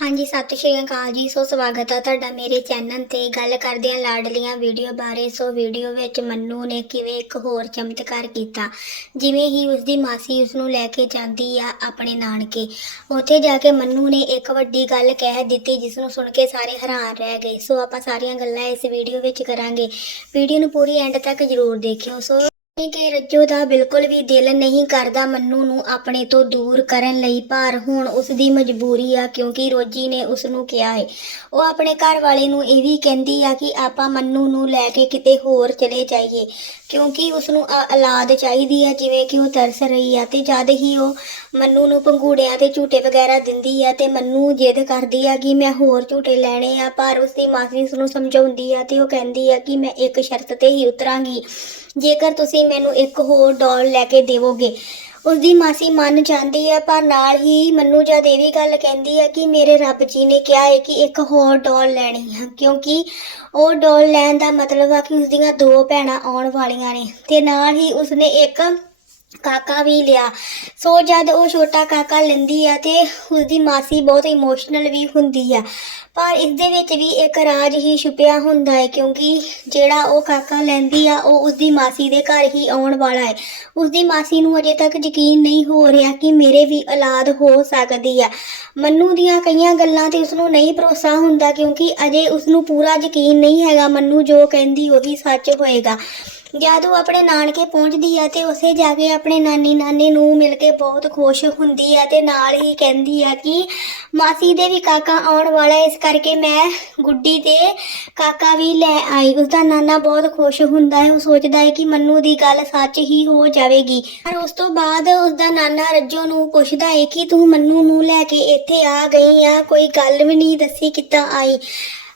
ਹਾਂਜੀ, ਸਤਿ ਸ਼੍ਰੀ ਅਕਾਲ ਜੀ। ਸੋ ਸਵਾਗਤ ਹੈ ਤੁਹਾਡਾ ਮੇਰੇ ਚੈਨਲ ਤੇ। ਗੱਲ ਕਰਦੇ ਹਾਂ ਲਾਡਲੀਆਂ ਵੀਡੀਓ ਬਾਰੇ। ਸੋ ਵੀਡੀਓ ਵਿੱਚ ਮੰਨੂ ਨੇ ਕਿਵੇਂ ਇੱਕ ਹੋਰ ਚਮਤਕਾਰ ਕੀਤਾ। ਜਿਵੇਂ ਹੀ ਉਸਦੀ ਮਾਸੀ ਉਸ ਨੂੰ ਲੈ ਕੇ ਜਾਂਦੀ ਆ ਆਪਣੇ ਨਾਨਕੇ, ਉੱਥੇ ਜਾ ਕੇ ਮੰਨੂ ਨੇ ਇੱਕ ਵੱਡੀ ਗੱਲ ਕਹਿ ਦਿੱਤੀ ਜਿਸ ਨੂੰ ਸੁਣ ਕੇ ਸਾਰੇ ਹੈਰਾਨ ਰਹਿ ਗਏ। ਸੋ ਆਪਾਂ ਸਾਰੀਆਂ ਗੱਲਾਂ ਇਸ ਵੀਡੀਓ ਵਿੱਚ ਕਰਾਂਗੇ। ਵੀਡੀਓ ਨੂੰ ਪੂਰੀ ਐਂਡ ਤੱਕ ਜ਼ਰੂਰ ਦੇਖਿਓ। ਸੋ ਕਿ ਰੱਜੋ ਦਾ ਬਿਲਕੁਲ ਵੀ ਦਿਲ ਨਹੀਂ ਕਰਦਾ ਮੰਨੂ ਨੂੰ ਆਪਣੇ ਤੋਂ ਦੂਰ ਕਰਨ ਲਈ, ਪਰ ਹੁਣ ਉਸ ਦੀ ਮਜਬੂਰੀ ਆ ਕਿਉਂਕਿ ਰੋਜੀ ਨੇ ਉਸ ਨੂੰ ਕਿਹਾ ਹੈ ਉਹ ਆਪਣੇ ਘਰ ਵਾਲੇ ਨੂੰ ਇਹ ਵੀ ਕਹਿੰਦੀ ਆ ਕਿ ਆਪਾਂ ਮੰਨੂ ਨੂੰ ਲੈ ਕੇ ਕਿਤੇ ਹੋਰ ਚਲੇ ਜਾਈਏ, ਕਿਉਂਕਿ ਉਸ ਨੂੰ ਔਲਾਦ ਚਾਹੀਦੀ ਆ, ਜਿਵੇਂ ਕਿ ਉਹ ਤਰਸ ਰਹੀ ਆ। ਤੇ ਜਦ ਹੀ ਉਹ ਮੰਨੂ ਨੂੰ ਪੰਗੂੜਿਆਂ ਤੇ ਝੂਟੇ ਵਗੈਰਾ ਦਿੰਦੀ ਆ ਤੇ ਮੰਨੂ ਜਿੱਦ ਕਰਦੀ ਆ ਕਿ ਮੈਂ ਹੋਰ ਝੂਟੇ ਲੈਣੇ ਆ, ਪਰ ਉਸ ਦੀ ਮਾਸੀ ਉਸ ਨੂੰ ਸਮਝਾਉਂਦੀ ਆ ਤੇ ਉਹ ਕਹਿੰਦੀ ਆ ਕਿ ਮੈਂ ਇੱਕ ਸ਼ਰਤ ਤੇ ਹੀ ਉਤਰਾਂਗੀ। ਜੇਕਰ ਤੁਸੀਂ ਮੈਨੂੰ ਇੱਕ ਹੋਰ ਡਾਲ ਲੈ ਕੇ ਦੇਵੋਗੇ। ਉਸਦੀ ਮਾਸੀ ਮੰਨ ਜਾਂਦੀ ਹੈ, ਪਰ ਨਾਲ ਹੀ ਮੰਨੂ ਜਦ ਇਹ ਵੀ ਗੱਲ ਕਹਿੰਦੀ ਹੈ ਕਿ ਮੇਰੇ ਰੱਬ ਜੀ ਨੇ ਕਿਹਾ ਹੈ ਕਿ ਇੱਕ ਹੋਰ ਡਾਲ ਲੈਣੀ ਹੈ, ਕਿਉਂਕਿ ਉਹ ਡਾਲ ਲੈਣ ਦਾ ਮਤਲਬ ਆ ਕਿ ਉਸ ਦੀਆਂ ਦੋ ਭੈਣਾਂ ਆਉਣ ਵਾਲੀਆਂ ਨੇ। ਤੇ ਨਾਲ ਹੀ ਉਸਨੇ ਇੱਕ ਕਾਕਾ ਵੀ ਲਿਆ। ਸੋ ਜਦ ਉਹ ਛੋਟਾ ਕਾਕਾ ਲੈਂਦੀ ਆ ਤੇ ਉਸਦੀ ਮਾਸੀ ਬਹੁਤ ਇਮੋਸ਼ਨਲ ਵੀ ਹੁੰਦੀ ਆ। ਪਰ ਇਸ ਦੇ ਵਿੱਚ ਵੀ ਇੱਕ ਰਾਜ ਹੀ ਛੁਪਿਆ ਹੁੰਦਾ ਹੈ ਕਿਉਂਕਿ ਜਿਹੜਾ ਉਹ ਕਾਕਾ ਲੈਂਦੀ ਆ, ਉਹ ਉਸਦੀ ਮਾਸੀ ਦੇ ਘਰ ਹੀ ਆਉਣ ਵਾਲਾ ਹੈ। ਉਸਦੀ ਮਾਸੀ ਨੂੰ ਅਜੇ ਤੱਕ ਯਕੀਨ ਨਹੀਂ ਹੋ ਰਿਹਾ ਕਿ ਮੇਰੇ ਵੀ ਔਲਾਦ ਹੋ ਸਕਦੀ ਆ। ਮੰਨੂ ਦੀਆਂ ਕਈਆਂ ਗੱਲਾਂ ਤੇ ਉਸਨੂੰ ਨਹੀਂ ਭਰੋਸਾ ਹੁੰਦਾ ਕਿਉਂਕਿ ਅਜੇ ਉਸਨੂੰ ਪੂਰਾ ਯਕੀਨ ਨਹੀਂ ਹੈਗਾ। ਮੰਨੂ ਜੋ ਕਹਿੰਦੀ ਉਹੀ ਸੱਚ ਹੋਏਗਾ। ਜਦ ਉਹ ਆਪਣੇ ਨਾਨਕੇ ਪਹੁੰਚਦੀ ਆ ਤੇ ਉਸੇ ਜਾ ਕੇ ਆਪਣੇ ਨਾਨੀ ਨਾਨੇ ਨੂੰ ਮਿਲ ਕੇ ਬਹੁਤ ਖੁਸ਼ ਹੁੰਦੀ ਆ ਤੇ ਨਾਲ ਹੀ ਕਹਿੰਦੀ ਆ ਕਿ ਮਾਸੀ ਦੇ ਵੀ ਕਾਕਾ ਆਉਣ ਵਾਲਾ ਇਸ ਕਰਕੇ ਮੈਂ ਗੁੱਡੀ ਤੇ ਕਾਕਾ ਵੀ ਲੈ ਆਈ। ਉਸਦਾ ਨਾਨਾ ਬਹੁਤ ਖੁਸ਼ ਹੁੰਦਾ ਹੈ, ਉਹ ਸੋਚਦਾ ਹੈ ਕਿ ਮੰਨੂ ਦੀ ਗੱਲ ਸੱਚ ਹੀ ਹੋ ਜਾਵੇਗੀ। ਪਰ ਉਸ ਤੋਂ ਬਾਅਦ ਉਸਦਾ ਨਾਨਾ ਰੱਜੋ ਨੂੰ ਪੁੱਛਦਾ ਹੈ ਕਿ ਤੂੰ ਮੰਨੂ ਨੂੰ ਲੈ ਕੇ ਇੱਥੇ ਆ ਗਈ ਆ, ਕੋਈ ਗੱਲ ਵੀ ਨਹੀਂ ਦੱਸੀ ਕਿੱਦਾਂ ਆਈ।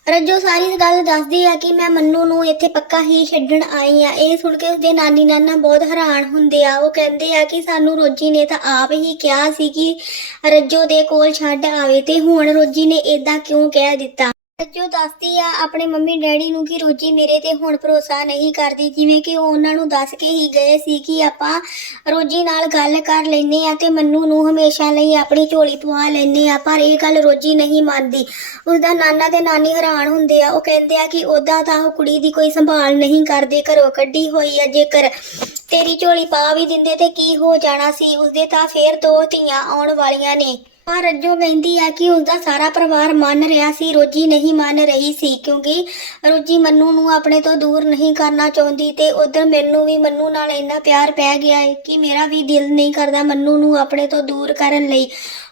ਰੱਜੋ ਸਾਰੀ ਗੱਲ ਦੱਸਦੀ ਆ ਕਿ ਮੈਂ ਮੰਨੂ ਨੂੰ ਇੱਥੇ ਪੱਕਾ ਹੀ ਛੱਡਣ ਆਈ ਆ। ਇਹ ਸੁਣ ਕੇ ਉਸਦੇ ਨਾਨੀ ਨਾਨਾ ਬਹੁਤ ਹੈਰਾਨ ਹੁੰਦੇ ਆ। ਉਹ ਕਹਿੰਦੇ ਆ ਕਿ ਸਾਨੂੰ ਰੋਜੀ ਨੇ ਤਾਂ ਆਪ ਹੀ ਕਿਹਾ ਸੀ ਕਿ ਰੱਜੋ ਦੇ ਕੋਲ ਛੱਡ ਆਵੇ ਤੇ ਹੁਣ ਰੋਜੀ ਨੇ ਇਦਾਂ ਕਿਉਂ ਕਹਿ ਦਿੱਤਾ? ਰੱਜੋ ਦੱਸਦੀ ਆ, ਆਪਣੇ ਮੰਮੀ ਡੈਡੀ ਨੂੰ ਕਿ ਰੋਜੀ ਮੇਰੇ ਤੇ ਹੁਣ ਭਰੋਸਾ ਨਹੀਂ ਕਰਦੀ, ਜਿਵੇਂ ਕਿ ਉਹ ਉਹਨਾਂ ਨੂੰ ਦੱਸ ਕੇ ਹੀ ਗਏ ਸੀ ਕਿ ਆਪਾਂ ਰੋਜੀ ਨਾਲ ਗੱਲ ਕਰ ਲੈਨੇ ਆ ਤੇ ਮੰਨੂ ਨੂੰ ਹਮੇਸ਼ਾ ਲਈ ਆਪਣੀ ਝੋਲੀ ਪਵਾ ਲੈਨੇ ਆ, ਪਰ ਇਹ ਗੱਲ ਰੋਜੀ ਨਹੀਂ ਮੰਨਦੀ। ਉਸਦਾ ਨਾਨਾ ਤੇ ਨਾਨੀ ਹੈਰਾਨ ਹੁੰਦੇ ਆ, ਉਹ ਕਹਿੰਦੇ ਆ ਕਿ ਉਦਾਂ ਤਾਂ ਉਹ ਕੁੜੀ ਦੀ ਕੋਈ ਸੰਭਾਲ ਨਹੀਂ ਕਰਦੇ, ਘਰੋਂ ਕੱਢੀ ਹੋਈ ਆ ਜੇਕਰ ਤੇਰੀ ਝੋਲੀ ਪਾ ਵੀ ਦਿੰਦੇ ਤੇ ਕੀ ਹੋ ਜਾਣਾ ਸੀ, ਉਸਦੇ ਤਾਂ ਫੇਰ ਦੋ ਧੀਆਂ ਆਉਣ ਵਾਲੀਆਂ ਨੇ। ਪਰ ਰੱਜੋ ਕਹਿੰਦੀ ਆ ਕਿ ਉਸਦਾ ਸਾਰਾ ਪਰਿਵਾਰ ਮੰਨ ਰਿਹਾ ਸੀ, ਰੋਜੀ ਨਹੀਂ ਮੰਨ ਰਹੀ ਸੀ, ਕਿਉਂਕਿ ਰੋਜੀ ਮੰਨੂ ਨੂੰ ਆਪਣੇ ਤੋਂ ਦੂਰ ਨਹੀਂ ਕਰਨਾ ਚਾਹੁੰਦੀ ਤੇ ਉਧਰ ਮੈਨੂੰ ਵੀ ਮੰਨੂ ਨਾਲ ਇੰਨਾ ਪਿਆਰ ਪੈ ਗਿਆ ਹੈ ਕਿ ਮੇਰਾ ਵੀ ਦਿਲ ਨਹੀਂ ਕਰਦਾ ਮੰਨੂ ਨੂੰ ਆਪਣੇ ਤੋਂ ਦੂਰ ਕਰਨ ਲਈ।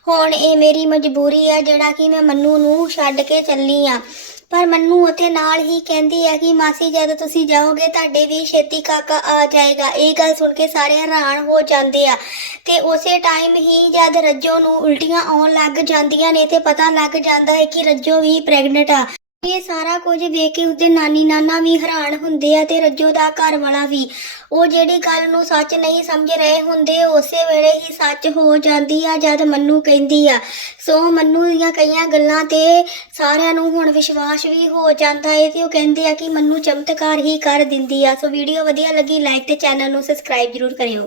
ਹੁਣ ਇਹ ਮੇਰੀ ਮਜਬੂਰੀ ਆ ਜਿਹੜਾ ਕਿ ਮੈਂ ਮੰਨੂ ਨੂੰ ਛੱਡ ਕੇ ਚੱਲੀ ਆ। ਪਰ ਮੰਨੂ ਉੱਥੇ ਨਾਲ ਹੀ ਕਹਿੰਦੀ ਆ ਕਿ ਮਾਸੀ, ਜਦ ਤੁਸੀਂ ਜਾਓਗੇ ਤੁਹਾਡੇ ਵੀ ਛੇਤੀ ਕਾਕਾ ਆ ਜਾਏਗਾ। ਇਹ ਗੱਲ ਸੁਣ ਕੇ ਸਾਰੇ ਹੈਰਾਨ ਹੋ ਜਾਂਦੇ ਆ। ਤੇ ਉਸੇ ਟਾਈਮ ਹੀ ਜਦ ਰੱਜੋ ਨੂੰ ਉਲਟੀਆਂ ਆਉਣ ਲੱਗ ਜਾਂਦੀਆਂ ਨੇ, ਤੇ ਪਤਾ ਲੱਗ ਜਾਂਦਾ ਹੈ ਕਿ ਰੱਜੋ ਵੀ ਪ੍ਰੈਗਨੈਂਟ ਆ। ਇਹ ਸਾਰਾ ਕੁਝ ਵੇਖ ਕੇ ਉਸਦੇ ਨਾਨੀ ਨਾਨਾ ਵੀ ਹੈਰਾਨ ਹੁੰਦੇ ਆ ਤੇ ਰੱਜੋ ਦਾ ਘਰ ਵਾਲਾ ਵੀ। ਉਹ ਜਿਹੜੀ ਗੱਲ ਨੂੰ ਸੱਚ ਨਹੀਂ ਸਮਝ ਰਹੇ ਹੁੰਦੇ, ਉਸੇ ਵੇਲੇ ਹੀ ਸੱਚ ਹੋ ਜਾਂਦੀ ਆ ਜਦ ਮੰਨੂ ਕਹਿੰਦੀ ਆ। ਸੋ ਮੰਨੂ ਦੀਆਂ ਕਈਆਂ ਗੱਲਾਂ ਤੇ ਸਾਰਿਆਂ ਨੂੰ ਹੁਣ ਵਿਸ਼ਵਾਸ ਵੀ ਹੋ ਜਾਂਦਾ ਏ ਤੇ ਉਹ ਕਹਿੰਦੇ ਆ ਕਿ ਮੰਨੂ ਚਮਤਕਾਰ ਹੀ ਕਰ ਦਿੰਦੀ ਆ। ਸੋ ਵੀਡੀਓ ਵਧੀਆ ਲੱਗੀ ਲਾਈਕ ਤੇ ਚੈਨਲ ਨੂੰ ਸਬਸਕ੍ਰਾਈਬ ਜ਼ਰੂਰ ਕਰਿਓ।